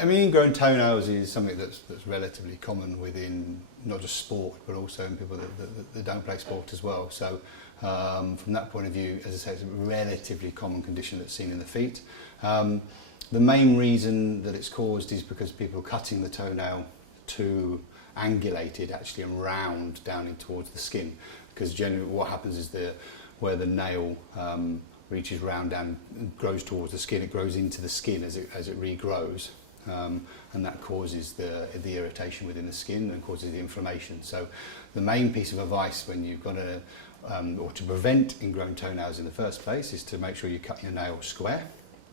I mean, ingrown toenails is something that's relatively common within not just sport, but also in people that don't play sport as well. So from that point of view, as I say, it's a relatively common condition that's seen in the feet. The main reason that it's caused is because people are cutting the toenail too angulated actually and round down in towards the skin, because generally what happens is where the nail reaches round down and grows towards the skin, it grows into the skin as it regrows. And that causes the irritation within the skin and causes the inflammation. So the main piece of advice when you've got or to prevent ingrown toenails in the first place is to make sure you cut your nail square.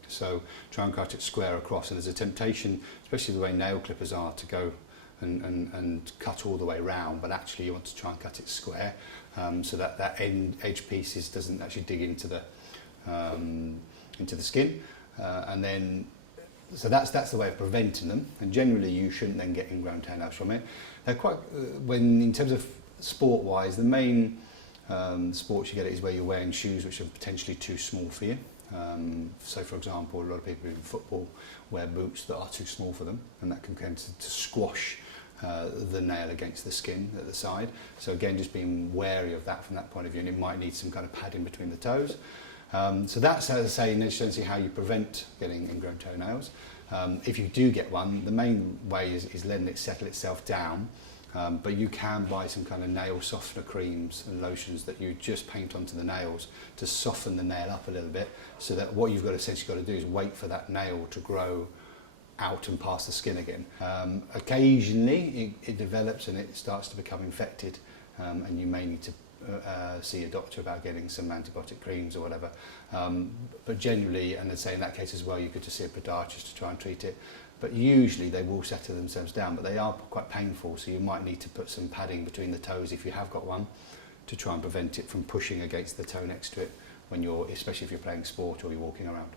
So try and cut it square across, and there's a temptation, especially the way nail clippers are, to go and cut all the way round, but actually you want to try and cut it square, so that edge pieces doesn't actually dig into the skin, and then so that's the way of preventing them. And generally you shouldn't then get ingrown toenails from it. They're quite when in terms of sport wise, the main sports you get it is where you're wearing shoes which are potentially too small for you. So for example, a lot of people in football wear boots that are too small for them, and that can tend to squash the nail against the skin at the side. So again, just being wary of that from that point of view, and it might need some kind of padding between the toes. So that's, as I say, in essentially how you prevent getting ingrown toenails. If you do get one, the main way is letting it settle itself down, but you can buy some kind of nail softener creams and lotions that you just paint onto the nails to soften the nail up a little bit, so that what you've got essentially got to do is wait for that nail to grow out and past the skin again. Occasionally it develops and it starts to become infected, and you may need to see a doctor about getting some antibiotic creams or whatever, but generally, and I'd say in that case as well, you could just see a podiatrist to try and treat it, but usually they will settle themselves down, but they are quite painful, so you might need to put some padding between the toes if you have got one, to try and prevent it from pushing against the toe next to it when especially if you're playing sport or you're walking around.